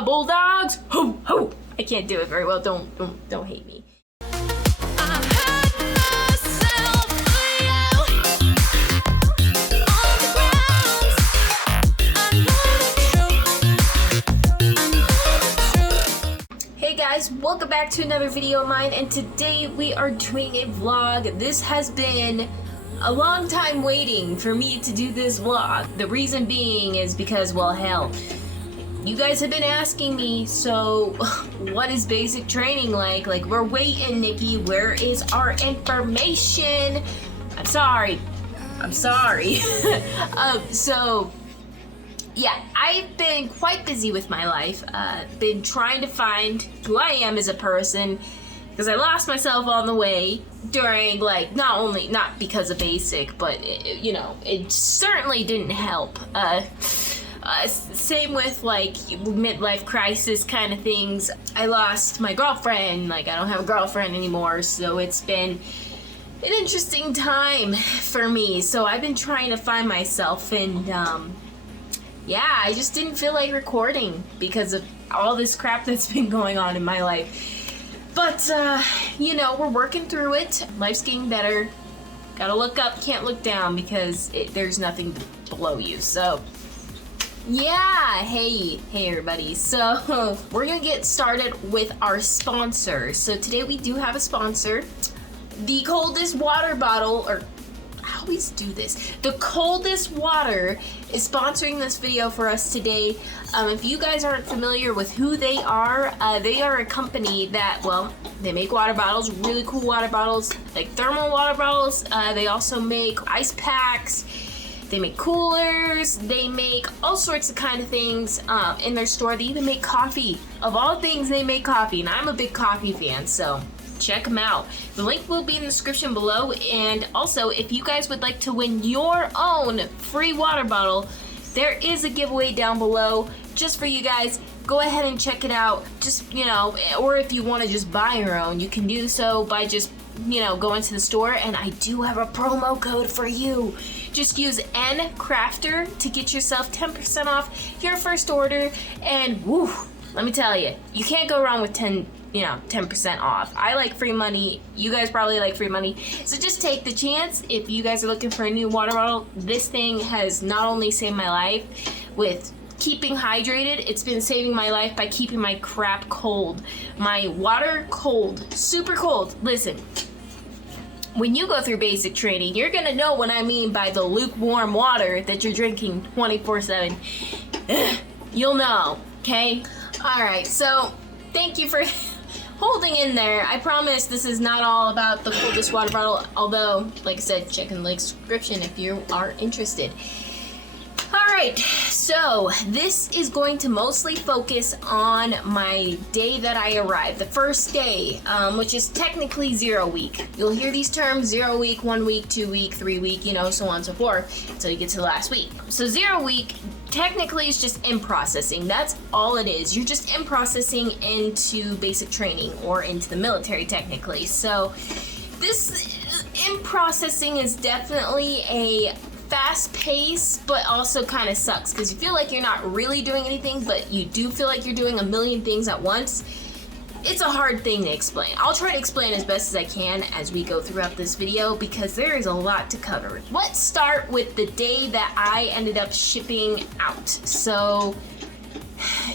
bulldogs. Ho, ho. I can't do it very well. Don't hate me. Hey guys, welcome back to another video of mine, and today we are doing a vlog. This has been a long time waiting for me to do this vlog. The reason being is because, well, hell, you guys have been asking me, so what is basic training like? Like, we're waiting, Nikki. Where is our information? I'm sorry. So, yeah, I've been quite busy with my life. Been trying to find who I am as a person, because I lost myself on the way during, like, not because of basic, but it certainly didn't help. Same with, like, midlife crisis kind of things. I lost my girlfriend. Like, I don't have a girlfriend anymore, so it's been an interesting time for me. So I've been trying to find myself, and yeah, I just didn't feel like recording because of all this crap that's been going on in my life. But we're working through it. Life's getting better. Gotta look up, can't look down, because there's nothing below you. So yeah, hey everybody. So we're gonna get started with our sponsor. So today we do have a sponsor. The Coldest Water Bottle, or I always do this. The Coldest Water is sponsoring this video for us today. If you guys aren't familiar with who they are a company that, well, they make water bottles, really cool water bottles, like thermal water bottles. They also make ice packs. They make coolers. They make all sorts of kind of things in their store. They even make coffee. Of all things, they make coffee, and I'm a big coffee fan, so check them out. The link will be in the description below, and also if you guys would like to win your own free water bottle, there is a giveaway down below just for you guys. Go ahead and check it out. Just, or if you want to just buy your own, you can do so by just, going to the store, and I do have a promo code for you. Just use NCrafter to get yourself 10% off your first order, and woo, let me tell you, you can't go wrong with 10% off. I like free money. You guys probably like free money. So just take the chance. If you guys are looking for a new water bottle, this thing has not only saved my life with keeping hydrated, it's been saving my life by keeping my crap cold. My water cold, super cold. Listen, when you go through basic training, you're gonna know what I mean by the lukewarm water that you're drinking 24/7. You'll know, okay? All right, so thank you for holding in there. I promise this is not all about the coldest water bottle, although, like I said, check in the link description if you are interested. Alright, so this is going to mostly focus on my day that I arrived, the first day, which is technically 0 week. You'll hear these terms: 0 week, 1 week, 2 week, 3 week, so on and so forth, until you get to the last week. So 0 week technically is just in processing. That's all it is. You're just in processing into basic training, or into the military technically. So this in processing is definitely a fast pace, but also kind of sucks, because you feel like you're not really doing anything, but you do feel like you're doing a million things at once. It's a hard thing to explain. I'll try to explain as best as I can as we go throughout this video, because there is a lot to cover. Let's start with the day that I ended up shipping out. So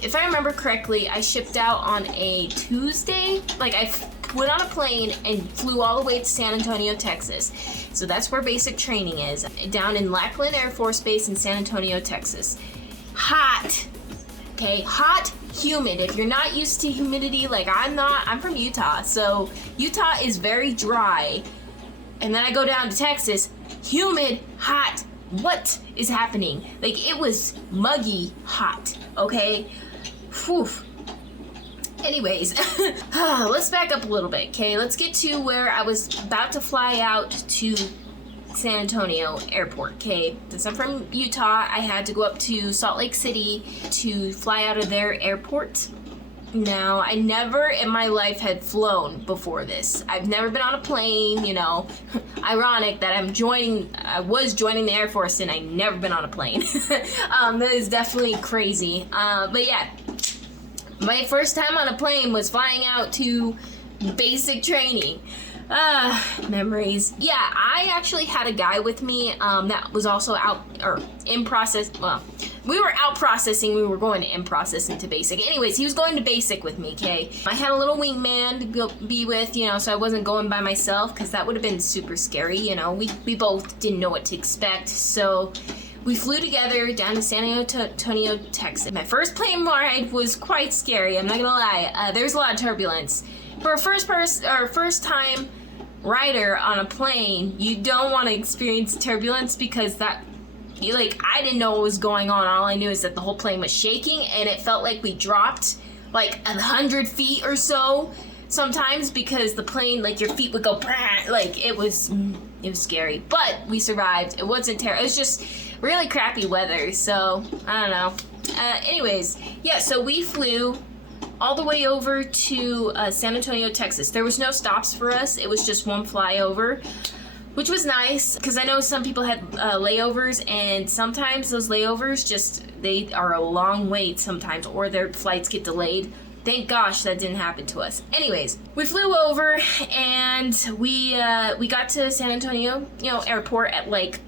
if I remember correctly, I shipped out on a Tuesday. Like, I went on a plane and flew all the way to San Antonio, Texas. So that's where basic training is, down in Lackland Air Force Base in San Antonio, Texas. Hot, okay? Hot, humid. If you're not used to humidity, like I'm not, I'm from Utah, so Utah is very dry. And then I go down to Texas, humid, hot. What is happening? Like, it was muggy hot, okay? Whew. Anyways, let's back up a little bit, okay? Let's get to where I was about to fly out to San Antonio Airport, okay? Since I'm from Utah, I had to go up to Salt Lake City to fly out of their airport. Now, I never in my life had flown before this. I've never been on a plane, Ironic that I was joining the Air Force and I never been on a plane. That is definitely crazy. But yeah, My first time on a plane was flying out to basic training. Memories. Yeah, I actually had a guy with me that was also out or in process. Well, we were out processing. We were going to in process into basic. Anyways, he was going to basic with me. Okay, I had a little wingman to go be with, you know, so I wasn't going by myself because that would have been super scary. You know, we both didn't know what to expect, so we flew together down to San Antonio, Texas. My first plane ride was quite scary. I'm not gonna lie. There's a lot of turbulence. For a first time rider on a plane, you don't want to experience turbulence because I didn't know what was going on. All I knew is that the whole plane was shaking and it felt like we dropped like 100 feet or so sometimes because the plane, like your feet would go like it was scary, but we survived. It wasn't terrible. It was just really crappy weather, so I don't know. Anyways, yeah, so we flew all the way over to San Antonio, Texas. There was no stops for us. It was just one flyover, which was nice because I know some people had layovers, and sometimes those layovers they are a long wait sometimes, or their flights get delayed. Thank gosh that didn't happen to us. Anyways, we flew over and we got to San Antonio, airport at like,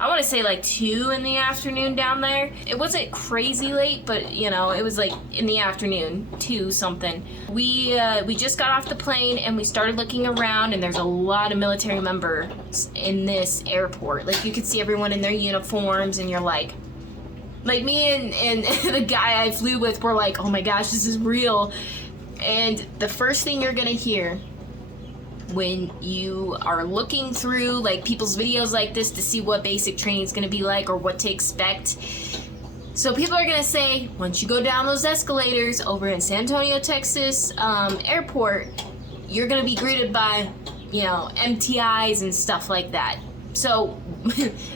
I want to say like 2 in the afternoon down there. It wasn't crazy late, but it was like in the afternoon, 2 something. We just got off the plane and we started looking around, and there's a lot of military members in this airport. Like you could see everyone in their uniforms, and you're like me and the guy I flew with were like, oh my gosh, this is real. And the first thing you're gonna hear when you are looking through like people's videos like this to see what basic training is going to be like or what to expect. So people are going to say, once you go down those escalators over in San Antonio, Texas airport, you're going to be greeted by, MTIs and stuff like that. So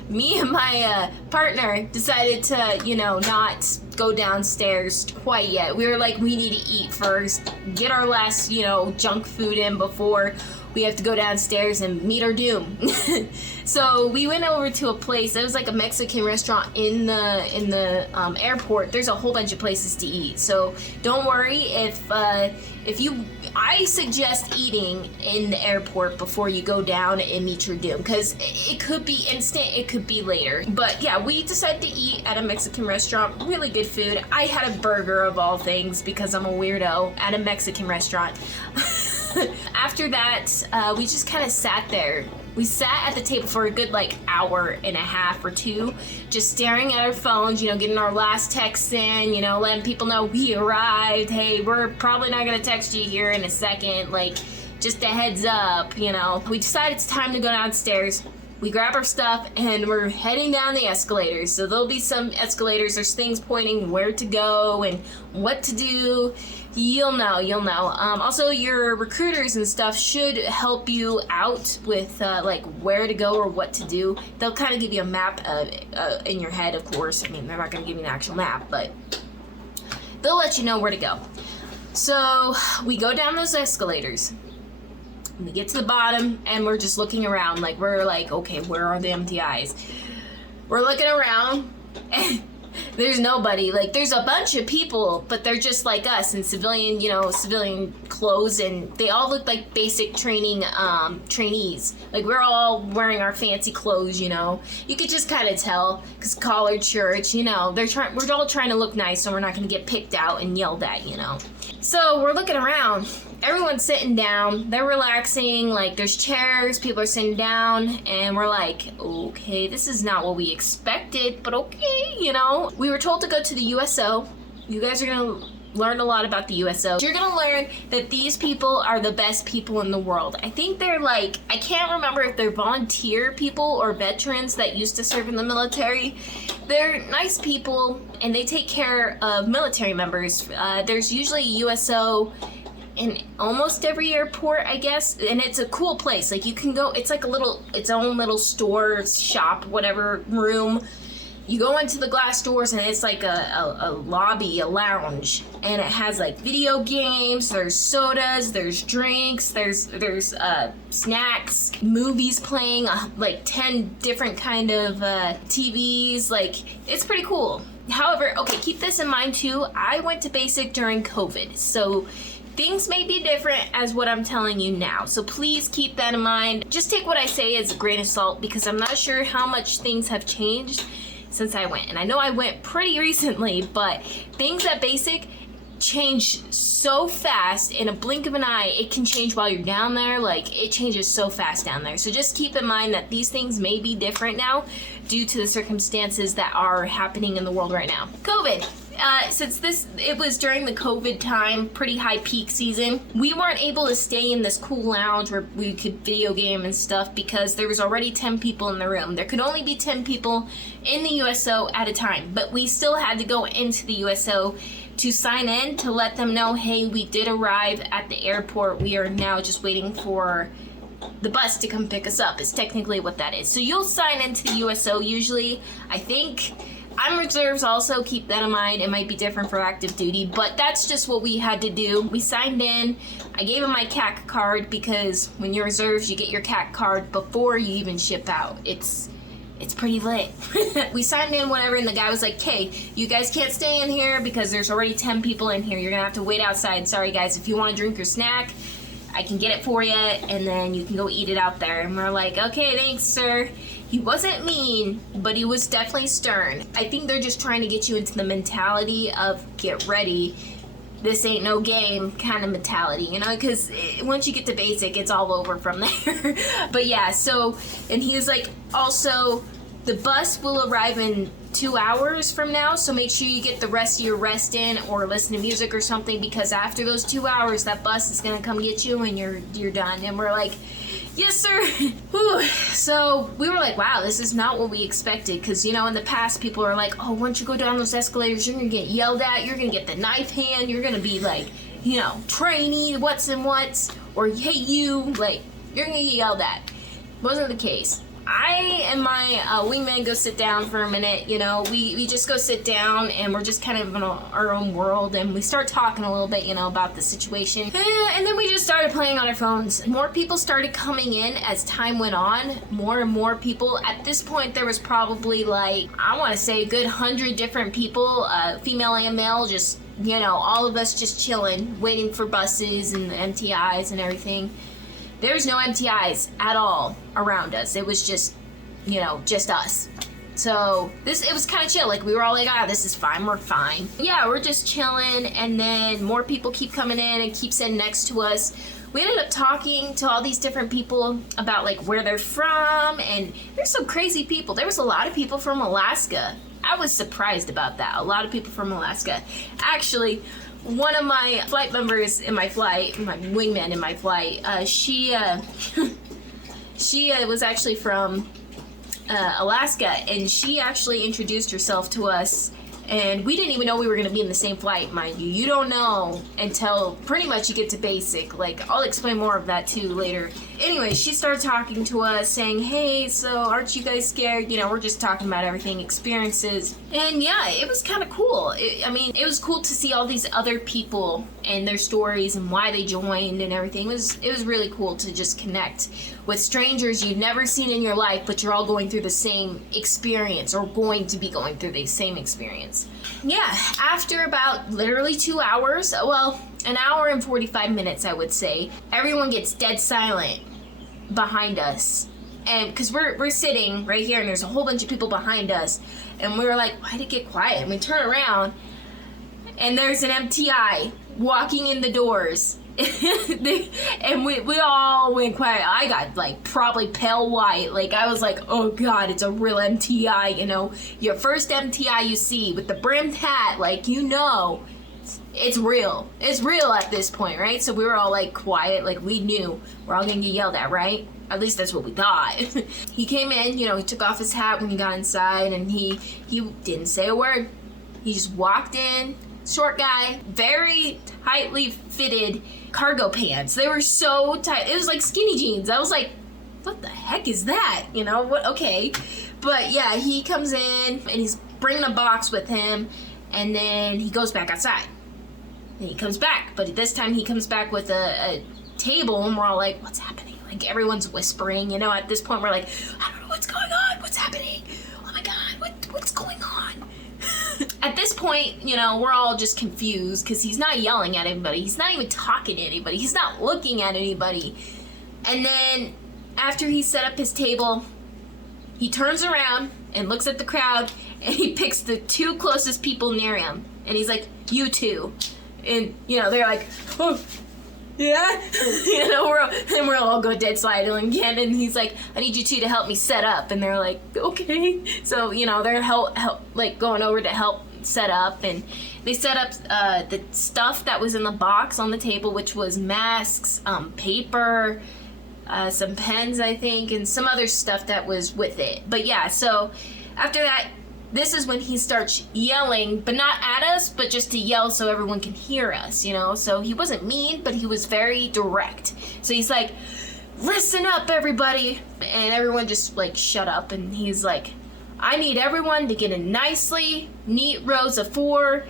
me and my partner decided to, not go downstairs quite yet. We were like, we need to eat first, get our last, junk food in before we have to go downstairs and meet our doom. So we went over to a place. It was like a Mexican restaurant in the airport. There's a whole bunch of places to eat. So don't worry I suggest eating in the airport before you go down and meet your doom, because it could be instant, it could be later. But yeah, we decided to eat at a Mexican restaurant. Really good food. I had a burger of all things because I'm a weirdo at a Mexican restaurant. After that, we just kind of sat there. We sat at the table for a good hour and a half or 2, just staring at our phones, getting our last texts in, letting people know we arrived. Hey, we're probably not going to text you here in a second. Just a heads up, We decided it's time to go downstairs. We grab our stuff and we're heading down the escalators. So there'll be some escalators. There's things pointing where to go and what to do. You'll know. Also, your recruiters and stuff should help you out with where to go or what to do. They'll kind of give you a map in your head, of course. I mean, they're not going to give you an actual map, but they'll let you know where to go. So we go down those escalators. We get to the bottom and we're just looking around. We're like, okay, where are the MTIs? We're looking around and there's nobody. There's a bunch of people, but they're just like us in civilian clothes, and they all look like basic training trainees. We're all wearing our fancy clothes, You could just kind of tell, because collared shirts, we're all trying to look nice, so we're not going to get picked out and yelled at, So we're looking around. Everyone's sitting down. They're relaxing. There's chairs. People are sitting down. And we're like, okay, this is not what we expected, but okay, We were told to go to the USO. You guys are going to learn a lot about the USO. You're going to learn that these people are the best people in the world. I think they're I can't remember if they're volunteer people or veterans that used to serve in the military. They're nice people, and they take care of military members. There's usually a USO in almost every airport, I guess, and it's a cool place. You can go, it's like its own little store, shop, whatever, room. You go into the glass doors and it's like a lobby, a lounge, and it has video games, there's sodas, there's drinks, there's snacks, movies playing, 10 different kind of TVs. It's pretty cool. However, okay, keep this in mind too. I went to basic during COVID, so things may be different as what I'm telling you now. So please keep that in mind. Just take what I say as a grain of salt, because I'm not sure how much things have changed since I went. And I know I went pretty recently, but things at basic change so fast. In a blink of an eye, it can change while you're down there. Like, it changes so fast down there. So just keep in mind that these things may be different now due to the circumstances that are happening in the world right now. COVID. Since it was during the COVID time, pretty high peak season, we weren't able to stay in this cool lounge where we could video game and stuff because there was already 10 people in the room. There could only be 10 people in the USO at a time, but we still had to go into the USO to sign in to let them know, hey, we did arrive at the airport. We are now just waiting for the bus to come pick us up, is technically what that is. So you'll sign into the USO usually. I think I'm reserves also, keep that in mind. It might be different for active duty, but that's just what we had to do. We signed in. I gave him my CAC card because when you're reserves, you get your CAC card before you even ship out. It's pretty lit. We signed in, whatever, and the guy was like, okay, you guys can't stay in here because there's already 10 people in here. You're gonna have to wait outside. Sorry guys, if you want to drink your snack, I can get it for you, and then you can go eat it out there. And we're like, okay, thanks, sir. He wasn't mean, but he was definitely stern. I think they're just trying to get you into the mentality of get ready, this ain't no game kind of mentality, you know, because once you get to basic, it's all over from there. But yeah, so, and he was like, also, the bus will arrive in 2 hours from now, so make sure you get the rest of your rest in or listen to music or something, because after those 2 hours, that bus is gonna come get you and you're done. And we're like, yes, sir. Whew. So we were like, wow, this is not what we expected. Because, you know, in the past, people are like, oh, once you go down those escalators, you're going to get yelled at. You're going to get the knife hand. You're going to be like, you know, trainee, what's and what's. Or, hey, you. Like, you're going to get yelled at. Wasn't the case. I and my wingman go sit down for a minute, you know, we just go sit down and we're just kind of in our own world, and we start talking a little bit, you know, about the situation. And then we just started playing on our phones. More people started coming in as time went on, more and more people. At this point, there was probably like, I want to say a good 100 different people, female and male, just, you know, all of us just chilling, waiting for buses and MTIs and everything. There's no MTIs at all around us. It was just, you know, just us. So it was kind of chill. Like, we were all like, ah, this is fine. We're fine. Yeah, we're just chilling. And then more people keep coming in and keep sitting next to us. We ended up talking to all these different people about like where they're from. And there's some crazy people. There was a lot of people from Alaska. I was surprised about that. A lot of people from Alaska. Actually, one of my flight members in my flight, my wingman in my flight, she was actually from Alaska, and she actually introduced herself to us, and we didn't even know we were going to be in the same flight, mind you. You don't know until pretty much you get to basic. Like, I'll explain more of that too later. Anyway, she started talking to us, saying, hey, so aren't you guys scared? You know, we're just talking about everything, experiences. And yeah, it was kind of cool. It was cool to see all these other people and their stories and why they joined and everything. It was really cool to just connect with strangers you've never seen in your life, but you're all going through the same experience or going to be going through the same experience. Yeah, after about literally 2 hours, well, an hour and 45 minutes, I would say, everyone gets dead silent behind us. And because we're sitting right here and there's a whole bunch of people behind us, and we were like, why'd it get quiet? And we turn around and there's an MTI walking in the doors. And we all went quiet. I got like probably pale white. Like, I was like, oh god, it's a real MTI, you know, your first MTI you see with the brimmed hat, like, you know, it's real. It's real at this point, right? So we were all like quiet, like we knew we're all gonna get yelled at, right? At least that's what we thought. He came in, you know, he took off his hat when he got inside, and he didn't say a word. He just walked in. Short guy, very tightly fitted cargo pants. They were so tight. It was like skinny jeans. I was like, what the heck is that? You know, what? Okay. But yeah, he comes in and he's bringing a box with him, and then he goes back outside. And he comes back, but this time he comes back with a table, and we're all like, what's happening? Like, everyone's whispering, you know. At this point, we're like, I don't know what's going on. What's happening? Oh my god, what's going on? at this point, you know, we're all just confused because he's not yelling at anybody. He's not even talking to anybody. He's not looking at anybody. And then after he set up his table, he turns around and looks at the crowd, and he picks the 2 closest people near him. And he's like, you two. And, you know, they're like, oh, yeah. You know, we're all go dead silent again. And he's like, I need you two to help me set up. And they're like, okay. So, you know, they're like going over to help set up. And they set up the stuff that was in the box on the table, which was masks, paper, some pens, I think, and some other stuff that was with it. But yeah, so after that, this is when he starts yelling, but not at us, but just to yell so everyone can hear us, you know? So he wasn't mean, but he was very direct. So he's like, listen up, everybody. And everyone just, like, shut up. And he's like, I need everyone to get in nicely neat rows of 4,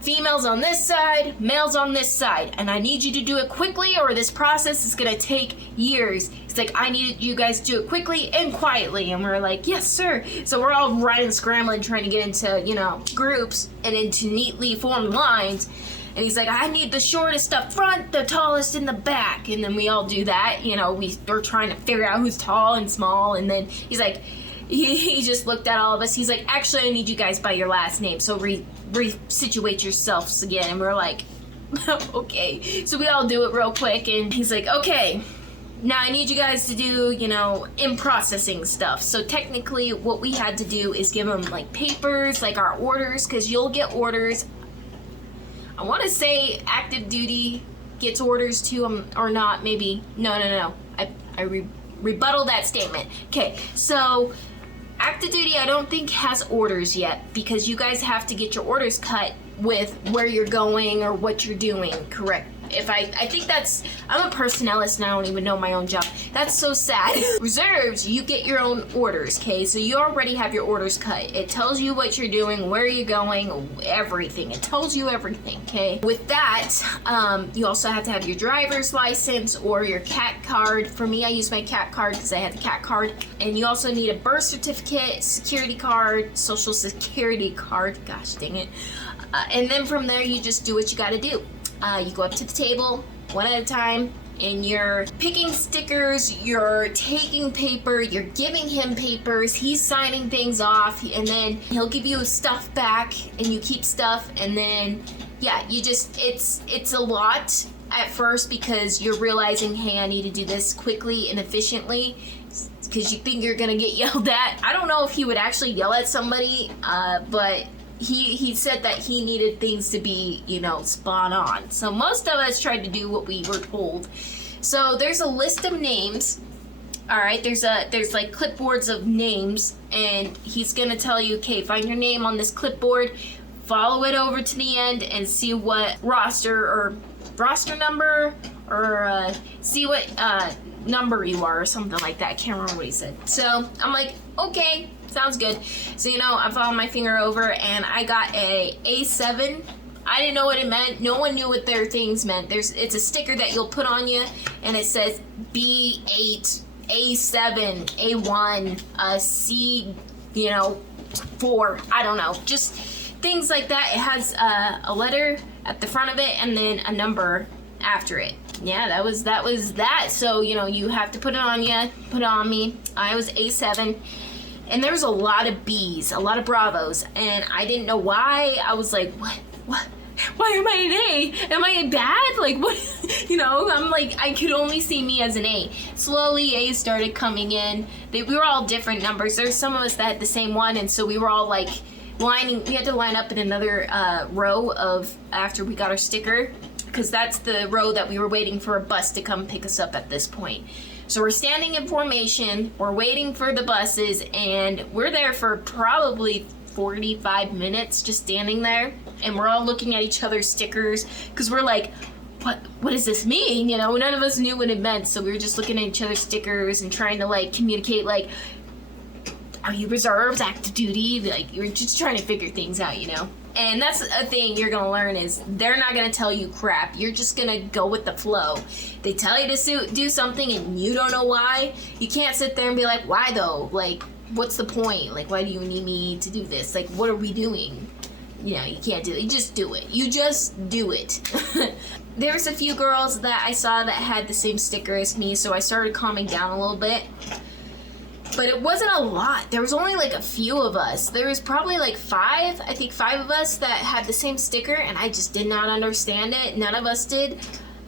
females on this side, males on this side. And I need you to do it quickly, or this process is gonna take years. He's like, I need you guys to do it quickly and quietly. And we're like, yes, sir. So we're all running, scrambling, trying to get into, you know, groups and into neatly formed lines. And he's like, I need the shortest up front, the tallest in the back. And then we all do that. You know, we're trying to figure out who's tall and small. And then he's like, he just looked at all of us. He's like, actually, I need you guys by your last name. So resituate yourselves again. And we're like, okay. So we all do it real quick. And he's like, okay, now I need you guys to do, you know, in processing stuff. So technically what we had to do is give them like papers, like our orders, because you'll get orders. I want to say active duty gets orders too, or not, maybe. No. I rebuttal that statement. Okay, so active duty I don't think has orders yet, because you guys have to get your orders cut with where you're going or what you're doing, correct? I think that's, I'm a personnelist and I don't even know my own job. That's so sad. Reserves, you get your own orders, okay? So you already have your orders cut. It tells you what you're doing, where you're going, everything. It tells you everything, okay? With that, you also have to have your driver's license or your CAT card. For me, I use my CAT card because I had the CAT card. And you also need a birth certificate, security card, social security card, gosh dang it. And then from there, you just do what you gotta do. You go up to the table, one at a time, and you're picking stickers, you're taking paper, you're giving him papers, he's signing things off, and then he'll give you stuff back, and you keep stuff, and then, yeah, you just, it's a lot at first because you're realizing, hey, I need to do this quickly and efficiently, because you think you're gonna get yelled at. I don't know if he would actually yell at somebody, but he said that he needed things to be, you know, spot on. So most of us tried to do what we were told. So there's a list of names. All right, there's like clipboards of names, and he's gonna tell you, okay, find your name on this clipboard, follow it over to the end, and see what roster number, or see what number you are, or something like that. I can't remember what he said. So I'm like, okay, sounds good. So, you know, I followed my finger over and I got a A7. I didn't know what it meant. No one knew what their things meant. It's a sticker that you'll put on you, and it says B8, A7, A1, C, you know, 4. I don't know. Just things like that. It has a letter at the front of it and then a number after it. Yeah, that was that. So, you know, you have to put it on you, put it on me. I was A7. And there was a lot of B's, a lot of Bravos, and I didn't know why. I was like, what? Why am I an A? Am I bad? Like, what? You know, I'm like, I could only see me as an A. Slowly, A's started coming in. We were all different numbers. There's some of us that had the same one, and so we were all like we had to line up in another row of after we got our sticker, because that's the row that we were waiting for a bus to come pick us up at this point. So we're standing in formation, we're waiting for the buses, and we're there for probably 45 minutes just standing there, and we're all looking at each other's stickers, because we're like, what does this mean? You know, none of us knew what it meant, so we were just looking at each other's stickers and trying to like communicate, like, are you reserves, active duty? Like, you're just trying to figure things out, you know? And that's a thing you're gonna learn, is they're not gonna tell you crap. You're just gonna go with the flow. They tell you to do something and you don't know why. You can't sit there and be like, why though? Like, what's the point? Like, why do you need me to do this? Like, what are we doing? you know, you can't do it. You just do it. You just do it. There was a few girls that I saw that had the same sticker as me, so I started calming down a little bit. But it wasn't a lot. There was only like a few of us. There was probably like five of us that had the same sticker, and I just did not understand it. None of us did.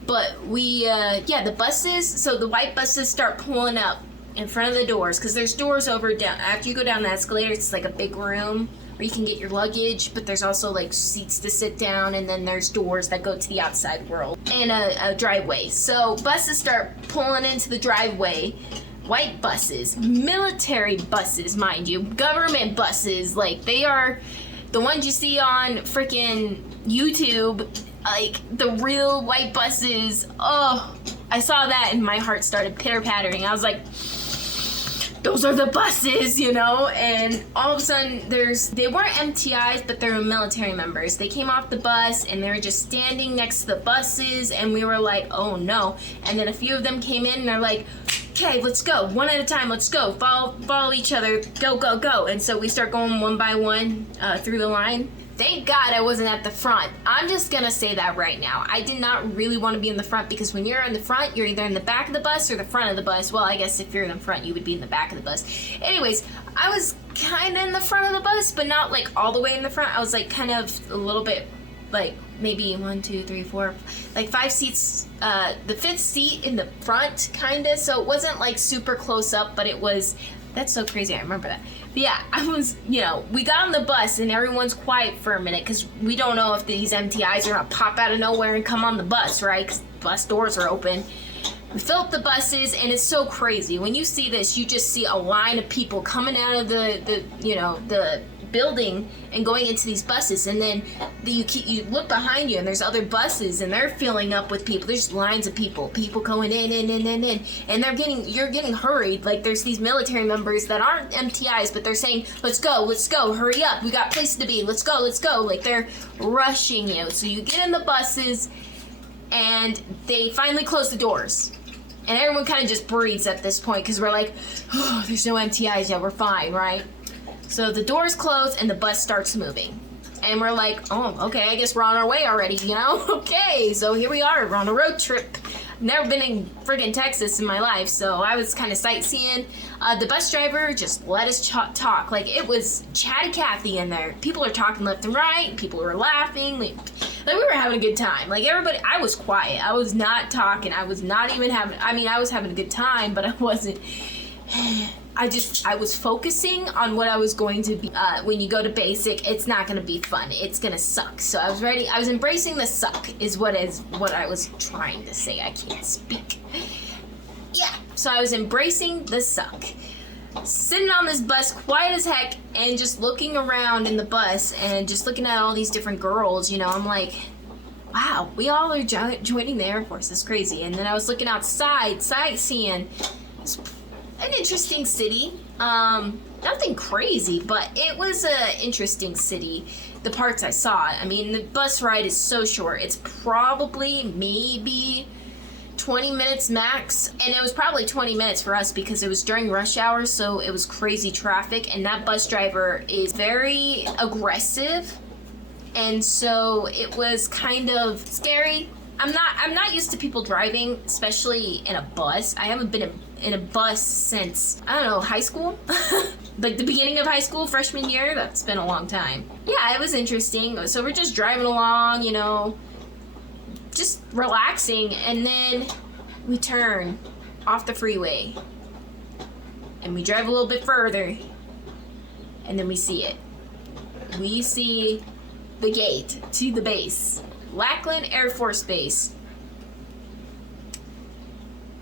But we, the buses, so the white buses start pulling up in front of the doors, because there's doors down, after you go down the escalator, it's like a big room where you can get your luggage, but there's also like seats to sit down, and then there's doors that go to the outside world, and a driveway. So buses start pulling into the driveway. White buses, military buses, mind you, government buses, like they are the ones you see on freaking YouTube, like the real white buses. Oh, I saw that and my heart started pitter-pattering. I was like, those are the buses, you know? And all of a sudden they weren't MTIs, but they were military members. They came off the bus and they were just standing next to the buses, and we were like, oh no. And then a few of them came in and they're like, okay, let's go, one at a time, let's go, follow each other, go, go, go. And so we start going one by one through the line. Thank God I wasn't at the front. I'm just gonna say that right now. I did not really want to be in the front, because when you're in the front, you're either in the back of the bus or the front of the bus. Well, I guess if you're in the front, you would be in the back of the bus. Anyways, I was kind of in the front of the bus, but not like all the way in the front. I was like kind of a little bit, like maybe 1, 2, 3, 4, like 5 seats, the 5th seat in the front, kinda. So it wasn't like super close up, but it was. That's so crazy, I remember that. But yeah, I was, you know, we got on the bus and everyone's quiet for a minute, because we don't know if these MTIs are gonna pop out of nowhere and come on the bus, right? Because bus doors are open. We fill up the buses, and it's so crazy. When you see this, you just see a line of people coming out of the building and going into these buses, and then you look behind you and there's other buses and they're filling up with people. There's lines of people going in, and you're getting hurried. Like there's these military members that aren't MTIs, but they're saying, let's go, hurry up, we got places to be, let's go. Like they're rushing you. So you get in the buses and they finally close the doors. And everyone kind of just breathes at this point, because we're like, oh, there's no MTIs yet, we're fine, right? So the doors close and the bus starts moving. And we're like, oh, okay, I guess we're on our way already, you know? Okay, so here we are, we're on a road trip. Never been in friggin' Texas in my life, so I was kind of sightseeing. The bus driver just let us talk. Like, it was chatty Cathy in there. People are talking left and right, people were laughing. Like we were having a good time. Like, everybody, I was quiet. I was not talking. I was not even I was having a good time, but I wasn't. I was focusing on what I was going to be. When you go to basic, it's not going to be fun. It's going to suck. So I was ready. I was embracing the suck is what I was trying to say. I can't speak. Yeah. So I was embracing the suck. Sitting on this bus, quiet as heck, and just looking around in the bus and just looking at all these different girls, you know, I'm like, wow, we all are joining the Air Force. It's crazy. And then I was looking outside, sightseeing. It's an interesting city. Nothing crazy, but it was an interesting city. The parts I saw. I mean, the bus ride is so short. It's probably maybe 20 minutes max, and it was probably 20 minutes for us because it was during rush hour, so it was crazy traffic, and that bus driver is very aggressive, and so it was kind of scary. I'm not used to people driving, especially in a bus. I haven't been in a bus since, I don't know, high school? Like the beginning of high school, freshman year. That's been a long time. Yeah, it was interesting. So we're just driving along, you know, just relaxing, and then we turn off the freeway and we drive a little bit further, and then we see it. We see the gate to the base. Lackland Air Force Base.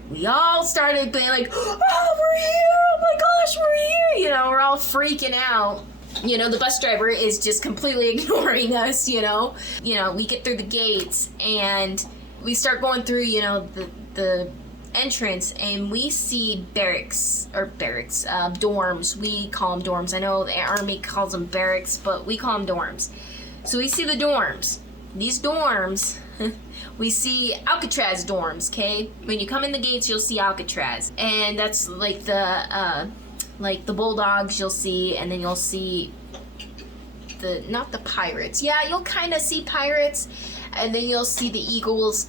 We all started being like, oh, we're here, oh my gosh, we're here, you know, we're all freaking out. You know, the bus driver is just completely ignoring us, you know. You know, we get through the gates and we start going through, you know, the entrance, and we see dorms. We call them dorms. I know the Army calls them barracks, but we call them dorms. So we see the dorms. These dorms, we see Alcatraz dorms, okay? When you come in the gates, you'll see Alcatraz. And that's like the Bulldogs you'll see, and then you'll see not the pirates. Yeah, you'll kind of see pirates, and then you'll see the eagles.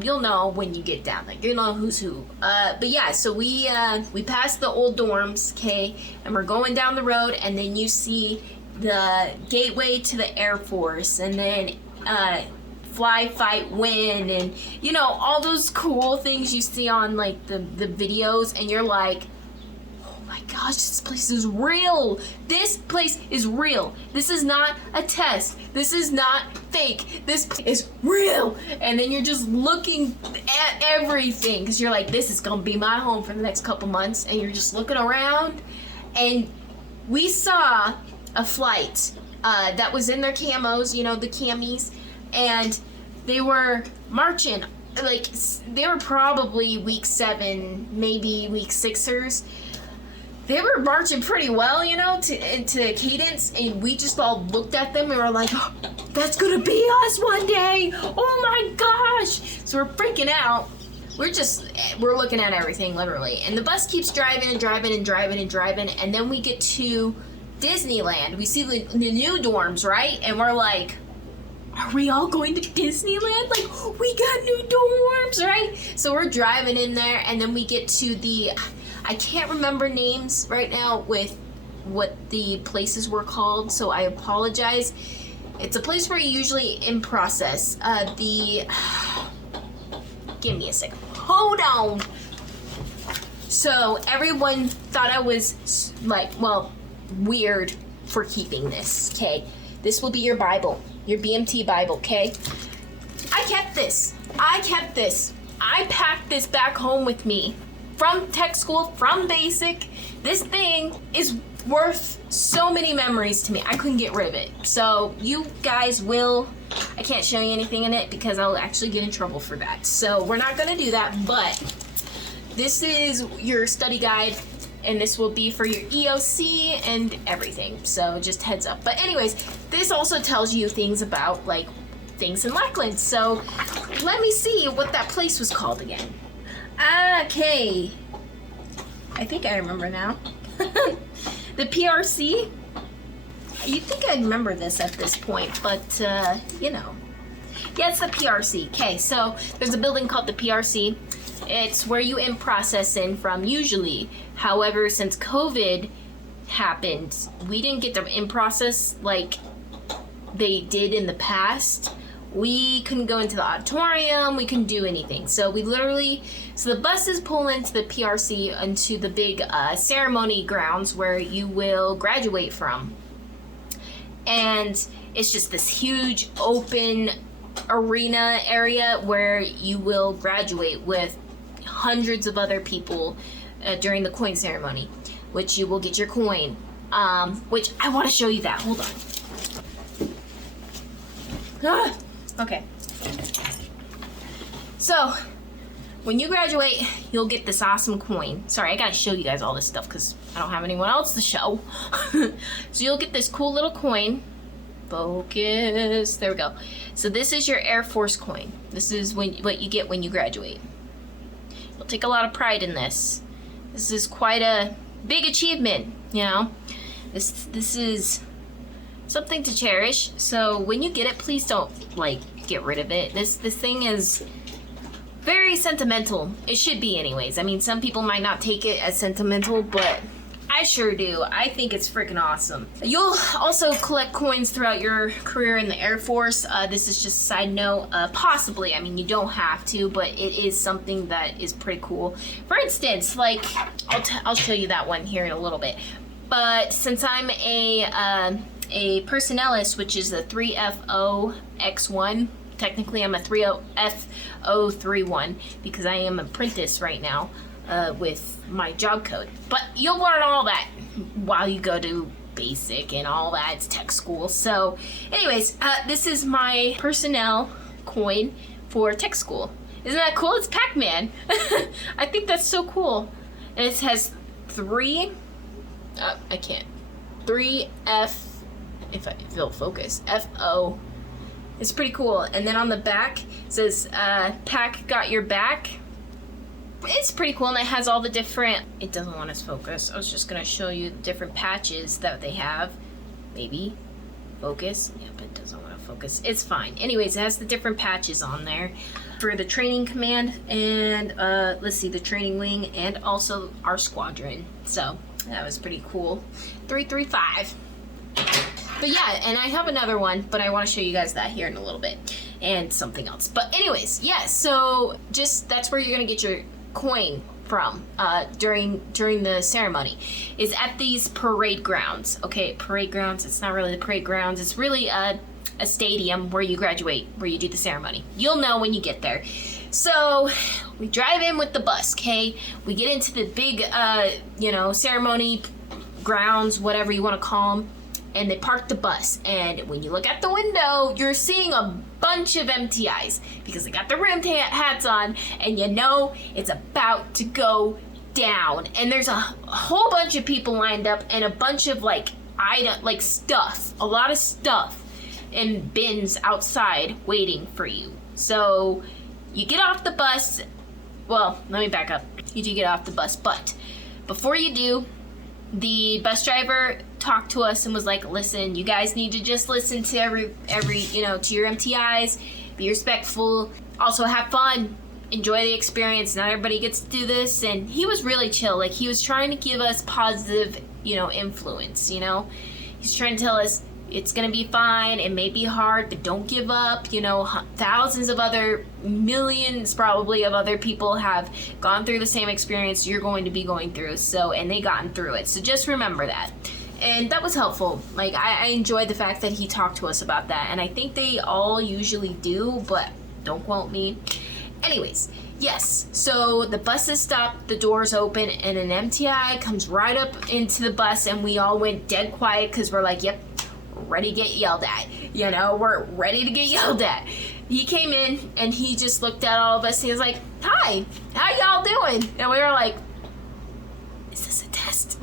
You'll know when you get down there. You'll know who's who. But yeah, so we passed the old dorms, okay, and we're going down the road, and then you see the gateway to the Air Force, and then fly, fight, win, and you know, all those cool things you see on like the videos, and you're like, oh my gosh, this place is real. This place is real. This is not a test. This is not fake. This place is real. And then you're just looking at everything because you're like, this is gonna be my home for the next couple months, and you're just looking around, and we saw a flight that was in their camos, you know, the camis, and they were marching, like, they were probably week 7, maybe week 6ers. They were marching pretty well, you know, to cadence, and we just all looked at them and were like, oh, that's gonna be us one day. Oh my gosh. So we're freaking out. We're looking at everything, literally. And the bus keeps driving and driving and driving and driving, and then we get to Disneyland. We see the new dorms, right? And we're like, are we all going to Disneyland? Like, we got new dorms, right? So we're driving in there, and then we get to the, I can't remember names right now with what the places were called, so I apologize. It's a place where you usually in process. Give me a second. Hold on. So everyone thought I was like, well, weird for keeping this, okay? This will be your Bible, your BMT Bible, okay? I kept this. I packed this back home with me from tech school, from basic. This thing is worth so many memories to me. I couldn't get rid of it. So you guys I can't show you anything in it because I'll actually get in trouble for that. So we're not gonna do that, but this is your study guide, and this will be for your EOC and everything. So just heads up. But anyways, this also tells you things about like things in Lackland. So let me see what that place was called again. Okay. I think I remember now. The PRC. You'd think I'd remember this at this point, but you know. Yeah, it's the PRC. Okay, so there's a building called the PRC. It's where you in process in from usually. However, since COVID happened, we didn't get the in process like they did in the past. We couldn't go into the auditorium, we couldn't do anything. So the buses pull into the PRC, into the big ceremony grounds where you will graduate from. And it's just this huge open arena area where you will graduate with hundreds of other people during the coin ceremony, which you will get your coin, which I want to show you that. Hold on. Okay. So when you graduate, you'll get this awesome coin. Sorry, I gotta show you guys all this stuff because I don't have anyone else to show. So you'll get this cool little coin. Focus. There we go. So this is your Air Force coin. This is what you get when you graduate. You'll take a lot of pride in this. This is quite a big achievement, you know. This is something to cherish. So when you get it, please don't like get rid of it. This thing is very sentimental. It should be anyways. I mean, some people might not take it as sentimental, but I sure do. I think it's freaking awesome. You'll also collect coins throughout your career in the Air Force. This is just a side note. Possibly, I mean, you don't have to, but it is something that is pretty cool. For instance, like, I'll show you that one here in a little bit. But since I'm a personnelist, which is a 3FOX1, technically I'm a 30FO31 because I am an apprentice right now. With my job code. But you'll learn all that while you go to basic and all that. It's tech school. So anyways, this is my personnel coin for tech school. Isn't that cool? It's Pac-Man. I think that's so cool. And it has 3F, if it'll focus, FO. It's pretty cool. And then on the back it says, Pac got your back. It's pretty cool, and it has all the different, it doesn't want us focus. I was just going to show you the different patches that they have. Maybe. Focus. Yep, it doesn't want to focus. It's fine. Anyways, it has the different patches on there for the training command and let's see, the training wing and also our squadron. So that was pretty cool. 335. But yeah, and I have another one, but I want to show you guys that here in a little bit and something else. But anyways, yeah, so just that's where you're gonna get your coin from during the ceremony, is at these parade grounds. Okay, parade grounds, it's not really the parade grounds, it's really a stadium where you graduate, where you do the ceremony. You'll know when you get there. So we drive in with the bus, okay? We get into the big ceremony grounds, whatever you want to call them, and they park the bus. And when you look out the window, you're seeing a bunch of MTIs because they got the rimmed hats on, and you know it's about to go down. And there's a whole bunch of people lined up and a bunch of stuff, a lot of stuff in bins outside waiting for you. So you get off the bus. Well, let me back up. You do get off the bus, but before you do, the bus driver talked to us and was like, listen, you guys need to just listen to every to your MTIs, be respectful, also have fun, enjoy the experience. Not everybody gets to do this. And he was really chill. Like, he was trying to give us positive, influence, He's trying to tell us it's gonna be fine, it may be hard, but don't give up. Thousands of millions probably of other people have gone through the same experience you're going to be going through, and they gotten through it. So just remember that. And that was helpful. Like, I enjoyed the fact that he talked to us about that, and I think they all usually do, but don't quote me. Anyways, yes, so the buses stopped, the doors open, and an MTI comes right up into the bus, and we all went dead quiet because we're like, yep, ready to get yelled at. We're ready to get yelled at. He came in and he just looked at all of us. He was like, hi, how y'all doing? And we were like, is this a test?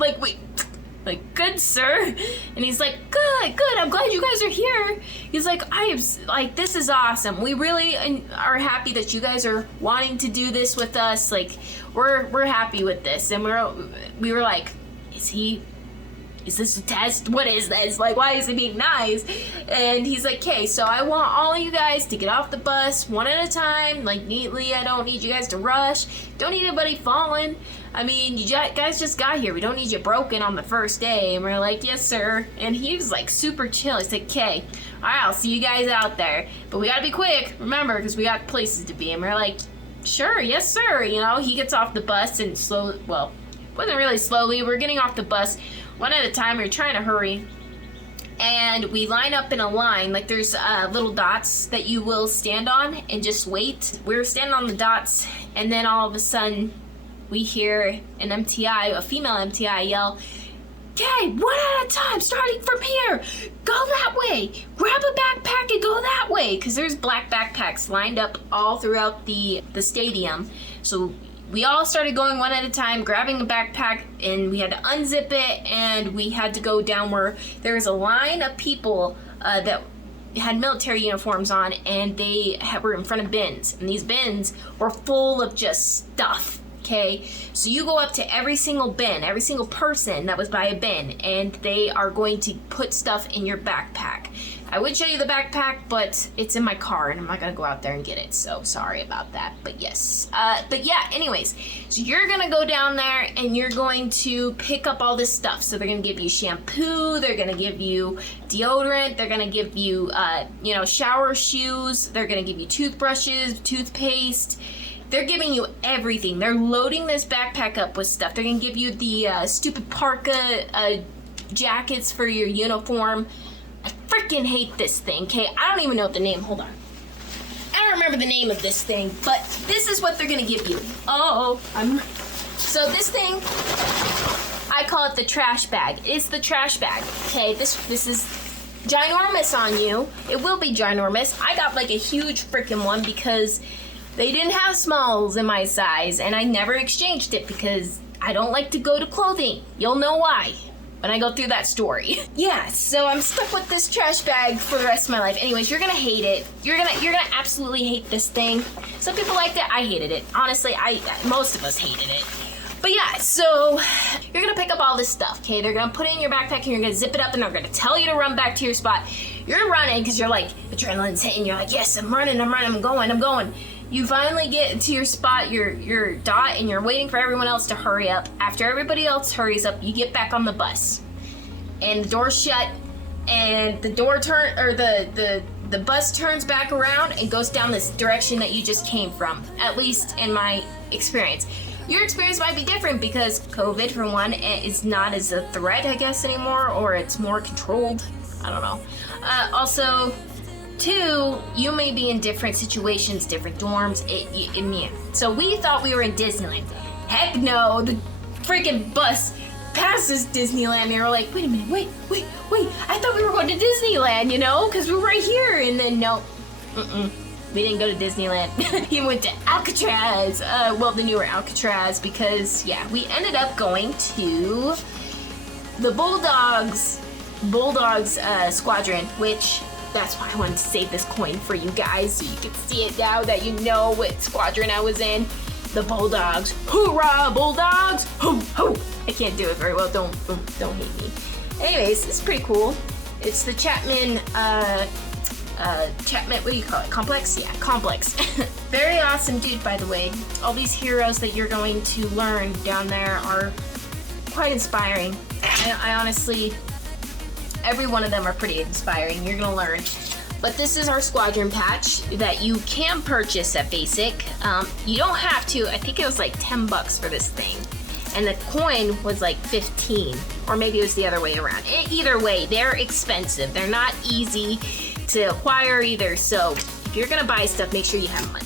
Good, sir. And he's like, good, I'm glad you guys are here. He's like, this is awesome. We really are happy that you guys are wanting to do this with us. Like, we're happy with this. And we were like, is this a test? What is this? Like, why is he being nice? And he's like, okay, so I want all of you guys to get off the bus one at a time, like, neatly. I don't need you guys to rush. Don't need anybody falling. I mean, you guys just got here. We don't need you broken on the first day. And we're like, yes, sir. And he was like super chill. He's like, okay, all right, I'll see you guys out there. But we gotta be quick, remember, because we got places to be. And we're like, sure, yes, sir. He gets off the bus and slowly, well, wasn't really slowly. We're getting off the bus one at a time. We're trying to hurry. And we line up in a line. Like, there's little dots that you will stand on and just wait. We were standing on the dots, and then all of a sudden, we hear an MTI, a female MTI, yell, okay, one at a time, starting from here. Go that way. Grab a backpack and go that way. Because there's black backpacks lined up all throughout the stadium. So we all started going one at a time, grabbing a backpack, and we had to unzip it, and we had to go down where there was a line of people that had military uniforms on, and they were in front of bins. And these bins were full of just stuff. Okay, so you go up to every single bin, every single person that was by a bin, and they are going to put stuff in your backpack. I would show you the backpack, but it's in my car, and I'm not going to go out there and get it, so sorry about that, but yes. But yeah, anyways, so you're going to go down there, and you're going to pick up all this stuff. So they're going to give you shampoo, they're going to give you deodorant, they're going to give you, shower shoes, they're going to give you toothbrushes, toothpaste. They're giving you everything. They're loading this backpack up with stuff. They're going to give you the stupid parka jackets for your uniform. I freaking hate this thing, okay? I don't even know the name. Hold on. I don't remember the name of this thing, but this is what they're going to give you. So this thing, I call it the trash bag. It's the trash bag, okay? This is ginormous on you. It will be ginormous. I got like a huge freaking one because they didn't have smalls in my size, and I never exchanged it because I don't like to go to clothing. You'll know why when I go through that story. Yeah, so I'm stuck with this trash bag for the rest of my life. Anyways, you're gonna hate it. You're gonna absolutely hate this thing. Some people liked it. I hated it. Honestly, most of us hated it. But yeah, so you're gonna pick up all this stuff, okay? They're gonna put it in your backpack and you're gonna zip it up and they're gonna tell you to run back to your spot. You're running because you're like, adrenaline's hitting. You're like, yes, I'm running, I'm going. You finally get to your spot, your dot, and you're waiting for everyone else to hurry up. After everybody else hurries up, you get back on the bus. And the door's shut, and the bus turns back around and goes down this direction that you just came from, at least in my experience. Your experience might be different because COVID, for one, is not as a threat, I guess, anymore, or it's more controlled. I don't know. Also, two, you may be in different situations, different dorms. So we thought we were in Disneyland. Heck no, the freaking bus passes Disneyland and we're like, wait a minute, wait. I thought we were going to Disneyland, you know, because we're right here. And then no, we didn't go to Disneyland. He went to Alcatraz. Well, the newer Alcatraz, because yeah, we ended up going to the Bulldogs Squadron, which that's why I wanted to save this coin for you guys so you can see it now that you know what squadron I was in. The Bulldogs. Hoorah, Bulldogs! Hoo, hoo. I can't do it very well. Don't hate me. Anyways, it's pretty cool. It's the Chapman, what do you call it? Complex? Yeah, Complex. Very awesome dude, by the way. All these heroes that you're going to learn down there are quite inspiring. I honestly, every one of them are pretty inspiring. You're gonna learn. But this is our squadron patch that you can purchase at Basic. You don't have to. I think it was like $10 for this thing. And the coin was like 15, or maybe it was the other way around. Either way, they're expensive. They're not easy to acquire either. So if you're gonna buy stuff, make sure you have money.